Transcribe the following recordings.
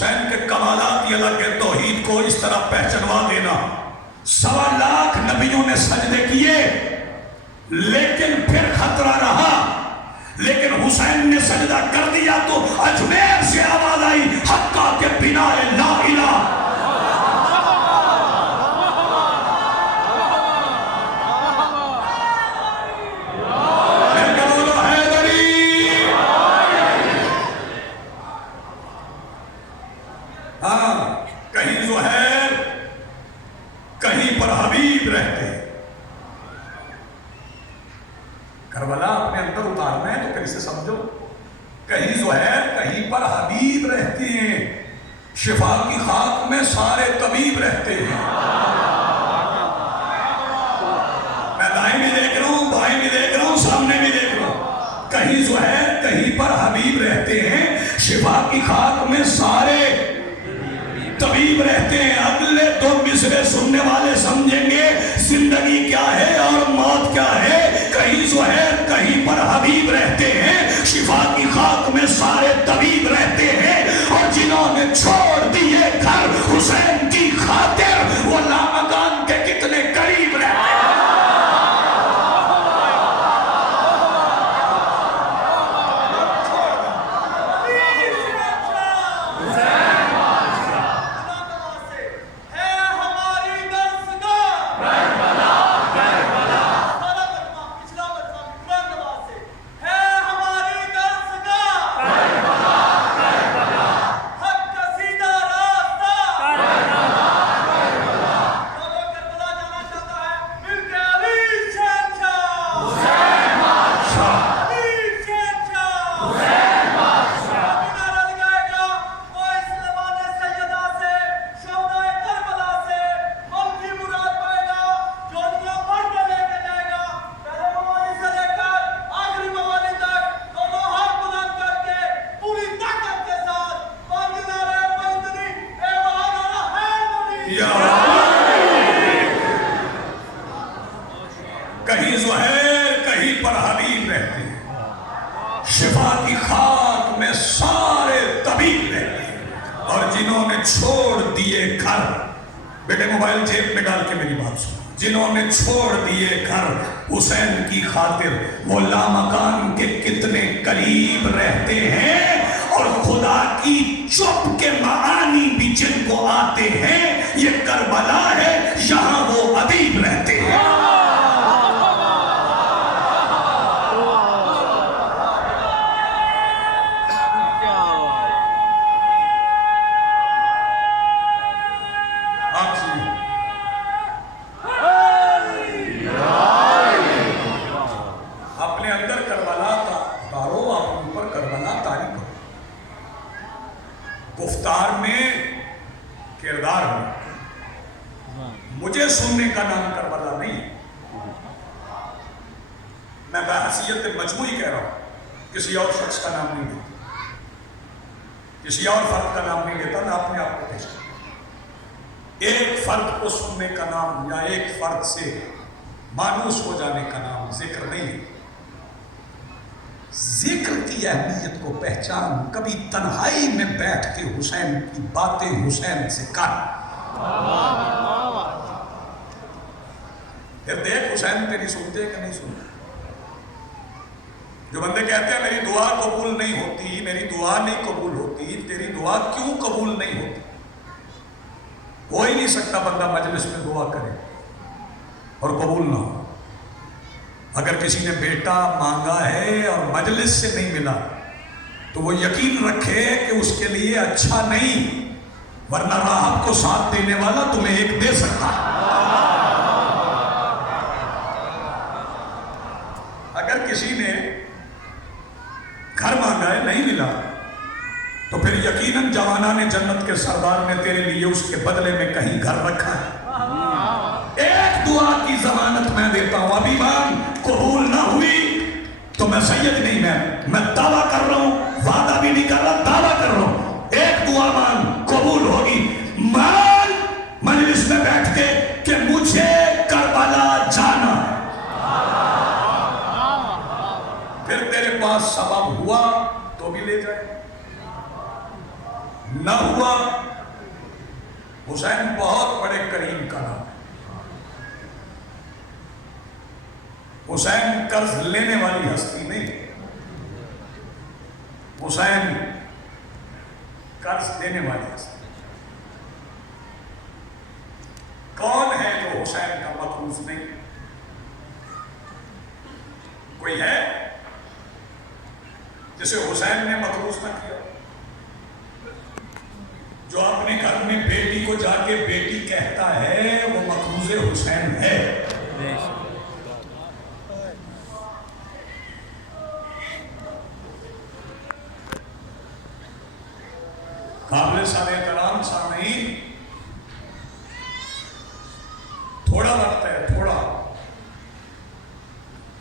حسین کے کمالات یہ اللہ کے توحید کو اس طرح پہچنوا دینا. 1.25 لاکھ نبیوں نے سجدے کیے لیکن پھر خطرہ رہا. لیکن حسین نے سجدہ کر دیا تو اجمیر سے آواز آئی حقا کے بنا لا الہ. کہیں زہیر کہیں پر حبیب رہتے ہیں. کربلا اپنے اندر اتارنا ہے تو پھر اسے سمجھو. کہیں زہیر کہیں پر حبیب رہتے ہیں. شفا کی خاک میں سارے طبیب رہتے ہیں. میں دائیں بھی دیکھ رہا ہوں بائیں بھی دیکھ رہا ہوں سامنے بھی دیکھ رہا ہوں. کہیں زہیر کہیں پر حبیب رہتے ہیں. شفا کی خاک میں سارے طبیب رہتے ہیں. اگلے 2 مصرے سننے والے سمجھیں گے زندگی کیا ہے اور موت کیا ہے. کہیں زہیر کہیں پر حبیب رہتے ہیں. شفا کی خاک میں سارے طبیب رہتے ہیں. اور جنہوں نے چھوڑ دیے گھر حسین کی خاطر وہ لامکان کے کتنے قریب رہتے ہیں. کہیں زہیر کہیں پر حبیب رہتے ہیں. شفا کی خاک میں سارے طبیب رہتے ہیں. اور جنہوں نے چھوڑ دیے گھر، بیٹے موبائل جیب میں ڈال کے میری بات سنو. جنہوں نے چھوڑ دیے گھر حسین کی خاطر وہ لامکان کے کتنے قریب رہتے ہیں. اور خدا کی چپ کے معانی بھی جن کو آتے ہیں یہ کربلا ہے یہاں وہ حبیب رہتے ہیں. اپنے اندر کربلا تارو، اپنے اوپر کربلا تاری کرو. گفتار میں، کردار میں. مجھے سننے کا نام کربلا نہیں. میں بحیثیت مجموعی کہہ رہا ہوں، کسی اور شخص کا نام نہیں لیتا، کسی اور فرد کا نام نہیں لیتا. میں اپنے آپ کو پیش کرتا ہوں. ایک فرد کو سننے کا نام یا ایک فرد سے مانوس ہو جانے کا نام ذکر نہیں. ذکر کی اہمیت کو پہچان. کبھی تنہائی میں بیٹھ کے حسین کی باتیں حسین سے کر. پھر دیکھ حسین تیری سنتے کہ نہیں سنتے. جو بندے کہتے ہیں میری دعا قبول نہیں ہوتی، میری دعا نہیں قبول ہوتی، تیری دعا کیوں قبول نہیں ہوتی؟ ہو ہی نہیں سکتا بندہ مجلس میں دعا کرے اور قبول نہ ہو. اگر کسی نے بیٹا مانگا ہے اور مجلس سے نہیں ملا تو وہ یقین رکھے کہ اس کے لیے اچھا نہیں، ورنہ راحت کو ساتھ دینے والا تمہیں ایک دے سکتا. اگر کسی نے گھر مانگا ہے نہیں ملا تو پھر یقیناً جوانان جنت کے سردار نے تیرے لیے اس کے بدلے میں کہیں گھر رکھا ہے. ایک دعا کی ضمانت میں دیتا ہوں. ابھی مان قبول نہ ہوئی تو میں سید نہیں، میں دعویٰ کر رہا ہوں، وعدہ بھی نہیں کر رہا، دعویٰ کر رہا ہوں. ایک دعا مان قبول ہوگی. مان مجلس میں بیٹھ کے کہ مجھے کربلا جانا. پھر تیرے پاس سبب ہوا تو بھی لے جائے، نہ ہوا. حسین بہت بڑے کریم کا نام ہے. حسین قرض لینے والی ہستی نہیں، حسین قرض دینے والی ہستی. کون ہے جو حسین کا مقروض نہیں؟ کوئی ہے جسے حسین نے مقروض نہ کیا؟ جو اپنے گھر میں بیٹی کو جا کے بیٹی کہتا ہے وہ مقروض حسین ہے. قابل سارے احترام سامعین، تھوڑا وقت ہے، تھوڑا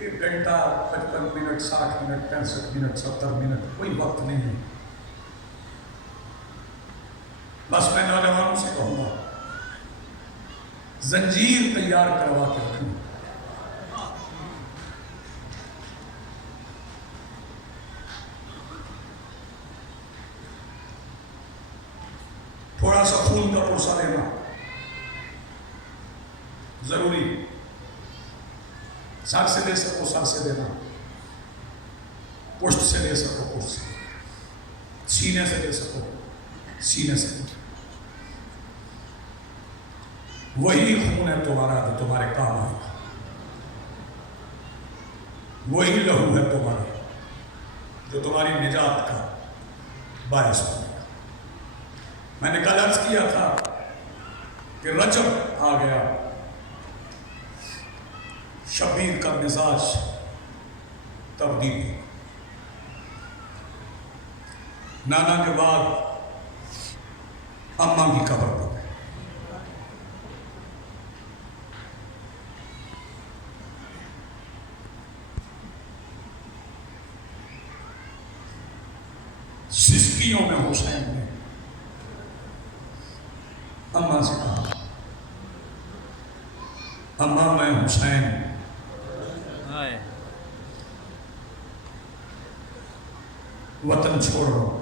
1 گھنٹہ 55 منٹ 60 منٹ 65 منٹ 70 منٹ کوئی وقت نہیں ہے. بس میں نوجوانوں سے کہوں گا زنجیر تیار کروا کے رکھیں. تھوڑا سا خون کا پوسا لینا ضروری. سر سے دے سکو سر سے دینا، پشت سے دے سکو پشت سے، سینے سے دے سکو سینے سے. وہی خون ہے تمہارا جو تمہارے کام آئے گا، وہی لہو ہے تمہارا جو تمہاری نجات کا باعث بنے گا. میں نے کل عرض کیا تھا کہ رجب آ گیا، شبیر کا مزاج تبدیل ہو. نانا کے بعد اماں کی قبر پر گئے. سسکیوں میں حسین نے اماں سے کہا، اماں میں حسین وطن چھوڑ رہا ہوں.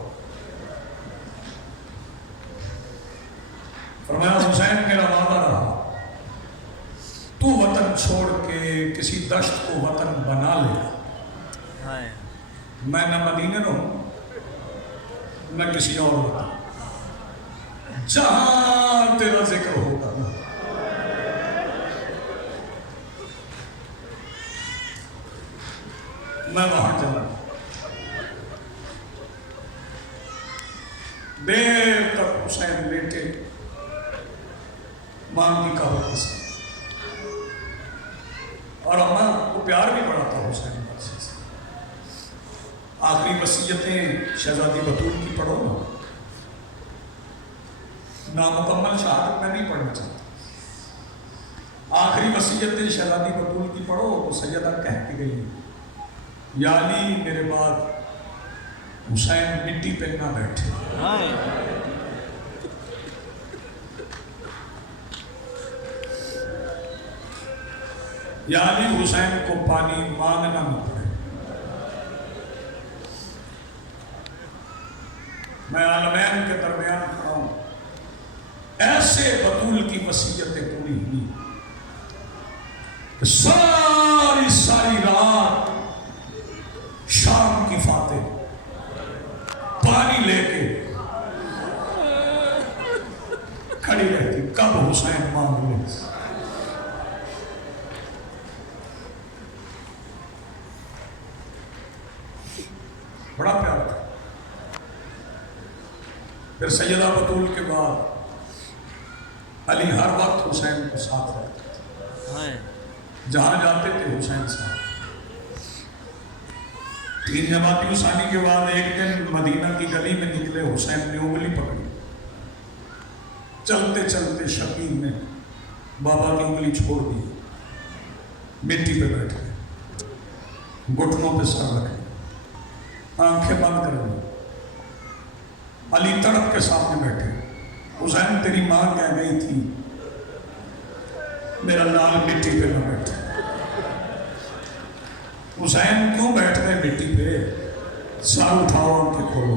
فرمایا حسین میرا وعدہ رہا، تو وطن چھوڑ کے کسی دشت کو وطن بنا لے. میں نہ مدینے رہوں نہ کسی اور وطن، جہاں تیرا ذکر ہوگا میں وہاں چلا. دیر تک حسین بیٹے ماں کی قبر کے ساتھ، اور اماں کو پیار بھی بڑا تھا حسین بخشی سے. آخری وصیتیں شہزادی بطول کی پڑھو نا، نامکمل شہادت میں نہیں پڑھنا چاہتا. آخری وصیتیں شہزادی بطول کی پڑھو تو سیدہ کہہ کے گئی، یا علی میرے بعد حسین مٹی پہ نہ بیٹھے. یا علی حسین کو پانی مانگنا نہ پڑے. میں عالمین کے درمیان کھڑا ہوں، ایسے بطول کی وصیتیں پوری ہوئی کہ ساری رات شام کی فاتح پانی لے کے کھڑی رہتی، کب حسین مانگ لے. بڑا پیار تھا. پھر سیدہ بطول کے بعد علی ہر وقت حسین کو ساتھ رکھتے تھے، جہاں جاتے تھے حسین ساتھ. 3 جماعتی ثانی کے بعد ایک دن مدینہ کی گلی میں نکلے، حسین نے انگلی پکڑی، چلتے چلتے شبیر نے بابا کی انگلی چھوڑ دی، مٹی پہ بیٹھ گئے، گھٹنوں پہ سر رکھے، آنکھیں بند کر لی. علی تڑپ کے سامنے بیٹھے، حسین تیری ماں کہہ گئی تھی میرا لال مٹی پہ نہ بیٹھے. حسین کیوں بیٹھ گئے مٹی پہ؟ سر اٹھاؤ آنکھیں کھولو.